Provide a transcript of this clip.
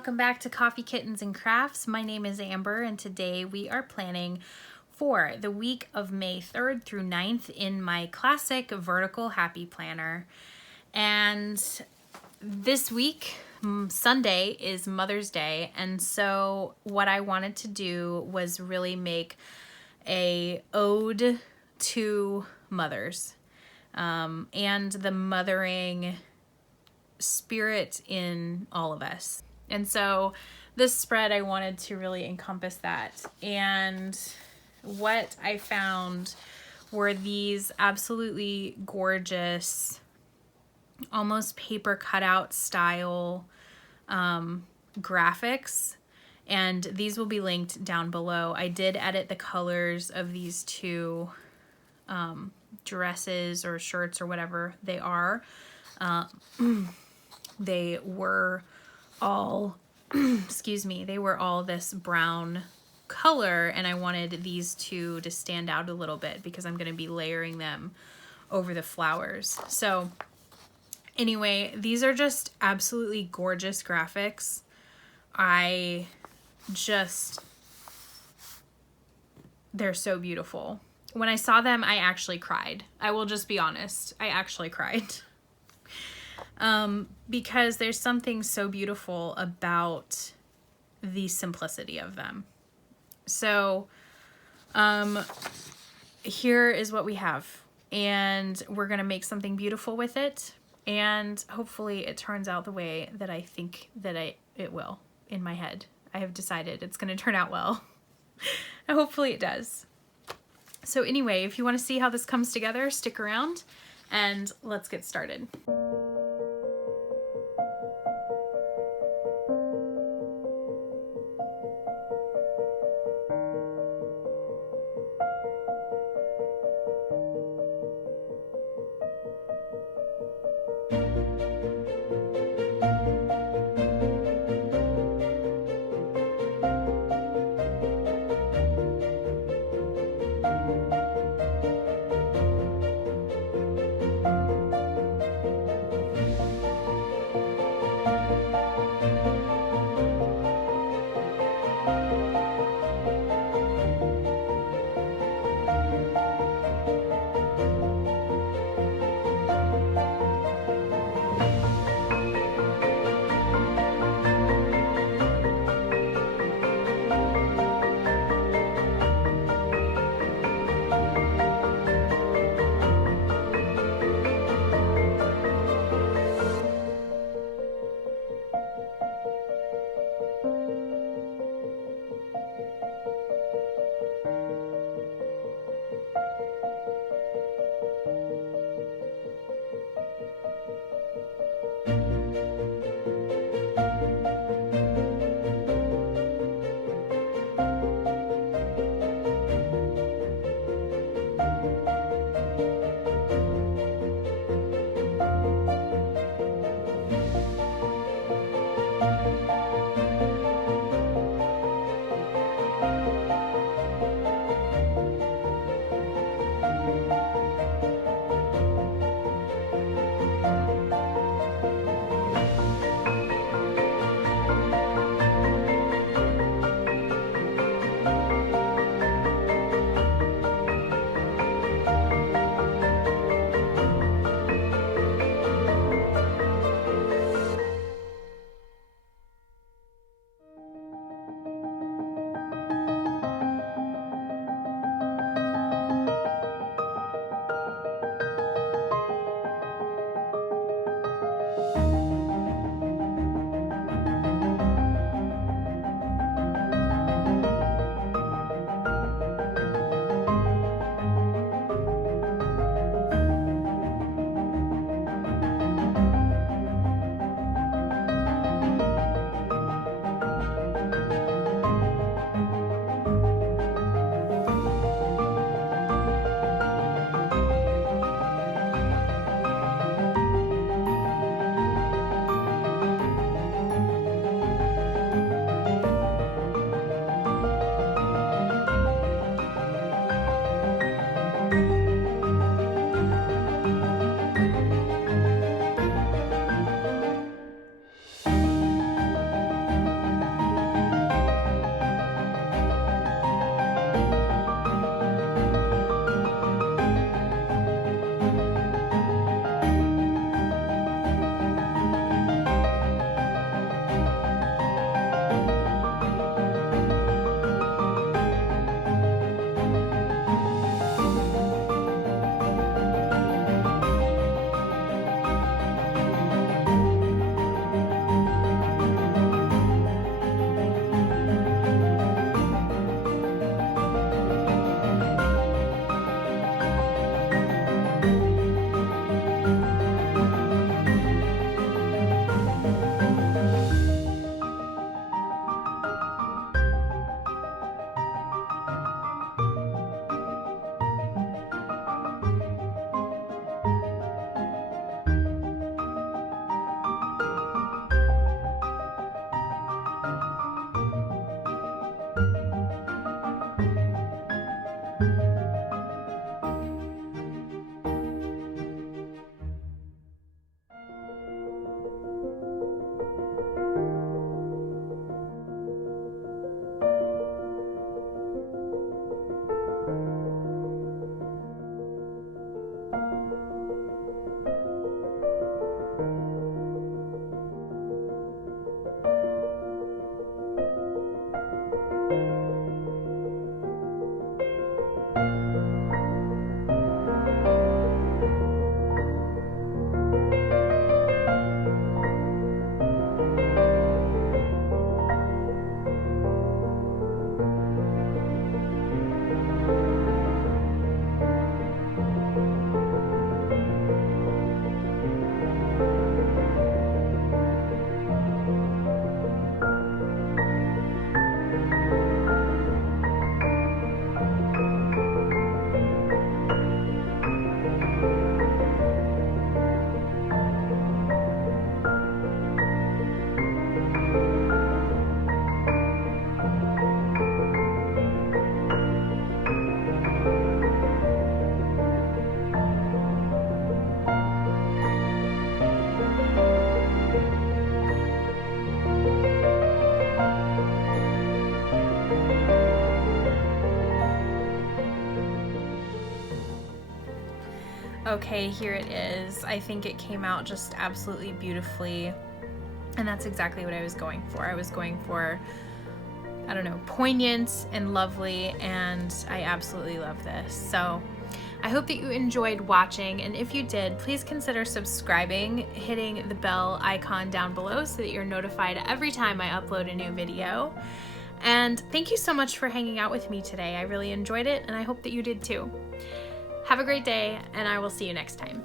welcome back to Coffee Kittens and Crafts. My name is Amber and today we are planning for the week of May 3rd through 9th in my classic vertical happy planner. And this week, Sunday, is Mother's Day, and so what I wanted to do was really make a ode to mothers and the mothering spirit in all of us. And so this spread, I wanted to really encompass that. And what I found were these absolutely gorgeous, almost paper cutout style graphics. And these will be linked down below. I did edit the colors of these two dresses or shirts or whatever they are. They were all, excuse me, they were all this brown color, and I wanted these two to stand out a little bit because I'm going to be layering them over the flowers. So anyway, these are just absolutely gorgeous graphics. They're so beautiful. When I saw them, I actually cried. I will just be honest. I actually cried. Because there's something so beautiful about the simplicity of them. So, here is what we have, and we're going to make something beautiful with it, and hopefully it turns out the way that I think that it will in my head. I have decided it's going to turn out well, and hopefully it does. So anyway, if you want to see how this comes together, stick around, and let's get started. Okay, here it is. I think it came out just absolutely beautifully. And that's exactly what I was going for. I was going for, I don't know, poignant and lovely, and I absolutely love this. So I hope that you enjoyed watching, and if you did, please consider subscribing, hitting the bell icon down below so that you're notified every time I upload a new video. And thank you so much for hanging out with me today. I really enjoyed it, and I hope that you did too. Have a great day, and I will see you next time.